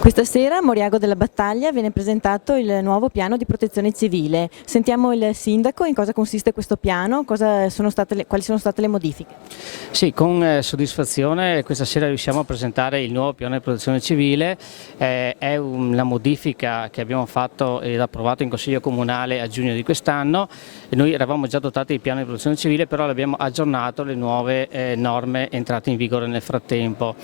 Questa sera a Moriago della Battaglia viene presentato il nuovo piano di protezione civile. Sentiamo il sindaco in cosa consiste questo piano, quali sono state le modifiche. Sì, con soddisfazione questa sera riusciamo a presentare il nuovo piano di protezione civile. È una modifica che abbiamo fatto ed approvato in Consiglio Comunale a giugno di quest'anno. Noi eravamo già dotati di piano di protezione civile, però l'abbiamo aggiornato alle nuove norme entrate in vigore nel frattempo.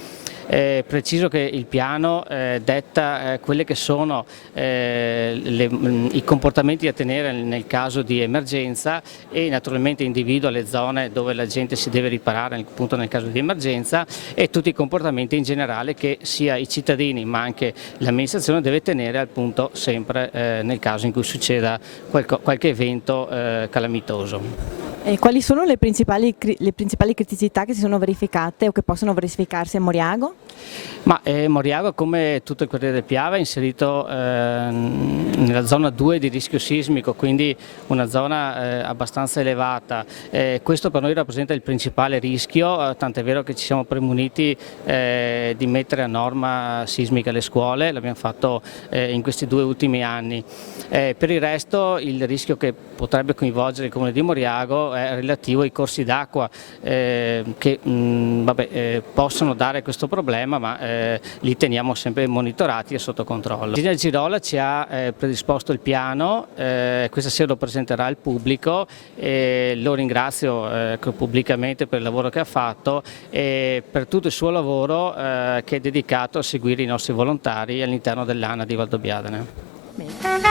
Preciso che il piano detta quelli che sono i comportamenti da tenere nel caso di emergenza e naturalmente individua le zone dove la gente si deve riparare appunto nel caso di emergenza e tutti i comportamenti in generale che sia i cittadini ma anche l'amministrazione deve tenere appunto sempre nel caso in cui succeda qualche evento calamitoso. E quali sono le principali criticità che si sono verificate o che possono verificarsi a Moriago? Moriago, come tutto il quartiere del Piave, è inserito nella zona 2 di rischio sismico, quindi una zona abbastanza elevata. Questo per noi rappresenta il principale rischio, tant'è vero che ci siamo premuniti di mettere a norma sismica le scuole, l'abbiamo fatto in questi 2 ultimi anni. Per il resto il rischio che potrebbe coinvolgere il comune di Moriago è relativo ai corsi d'acqua che possono dare questo problema, ma li teniamo sempre monitorati e sotto controllo. Gina Girola ci ha predisposto il piano, questa sera lo presenterà al pubblico e lo ringrazio pubblicamente per il lavoro che ha fatto e per tutto il suo lavoro che è dedicato a seguire i nostri volontari all'interno dell'ANA di Valdobbiadene. Bene.